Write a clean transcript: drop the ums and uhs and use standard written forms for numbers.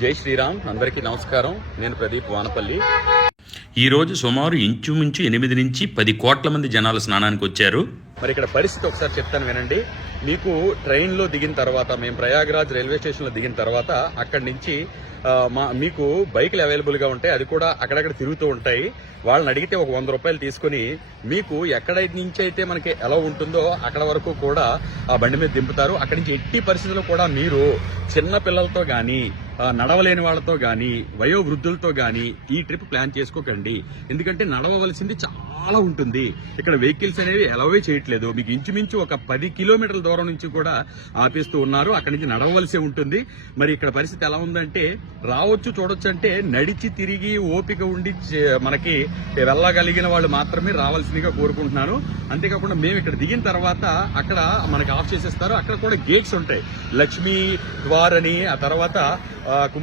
జై శ్రీరామ్, అందరికీ నమస్కారం. నేను ప్రదీప్ వానపల్లి. ఈ రోజు సుమారు ఇంచుమించు 8 నుంచి 10 కోట్ల మంది జనాలు స్నానానికి వచ్చారు. మరి ఇక్కడ పరిస్థితి ఒకసారి చెప్తాను వినండి. మీకు ట్రైన్లో దిగిన తర్వాత, మేము ప్రయాగ్రాజ్ రైల్వే స్టేషన్లో దిగిన తర్వాత అక్కడి నుంచి మీకు బైకులు అవైలబుల్గా ఉంటాయి. అది కూడా అక్కడక్కడ తిరుగుతూ ఉంటాయి. వాళ్ళని అడిగితే ఒక 100 రూపాయలు తీసుకుని మీకు ఎక్కడ నుంచి అయితే మనకి ఎలా ఉంటుందో అక్కడ వరకు కూడా ఆ బండి మీద దింపుతారు. అక్కడి నుంచి ఎట్టి పరిస్థితుల్లో కూడా మీరు చిన్న పిల్లలతో కానీ, నడవలేని వాళ్ళతో కానీ, వయోవృద్ధులతో కానీ ఈ ట్రిప్ ప్లాన్ చేసుకోకండి. ఎందుకంటే నడవవలసింది చాలా ఉంటుంది. ఇక్కడ వెహికల్స్ అనేవి ఎలావే చేయట్లేదు. మీకు ఇంచుమించు ఒక 10 కిలోమీటర్ల దూరం నుంచి కూడా ఆపేస్తూ ఉన్నారు. అక్కడి నుంచి నడవవలసి ఉంటుంది. మరి ఇక్కడ పరిస్థితి ఎలా ఉందంటే, రావచ్చు చూడొచ్చు అంటే నడిచి తిరిగి ఓపిక ఉండి మనకి వెళ్ళగలిగిన వాళ్ళు మాత్రమే రావాల్సిందిగా కోరుకుంటున్నాను. అంతేకాకుండా మేము ఇక్కడ దిగిన తర్వాత అక్కడ మనకి ఆఫ్ చేసేస్తారు. అక్కడ కూడా గేట్స్ ఉంటాయి, లక్ష్మీ ద్వార్ అని, ఆ తర్వాత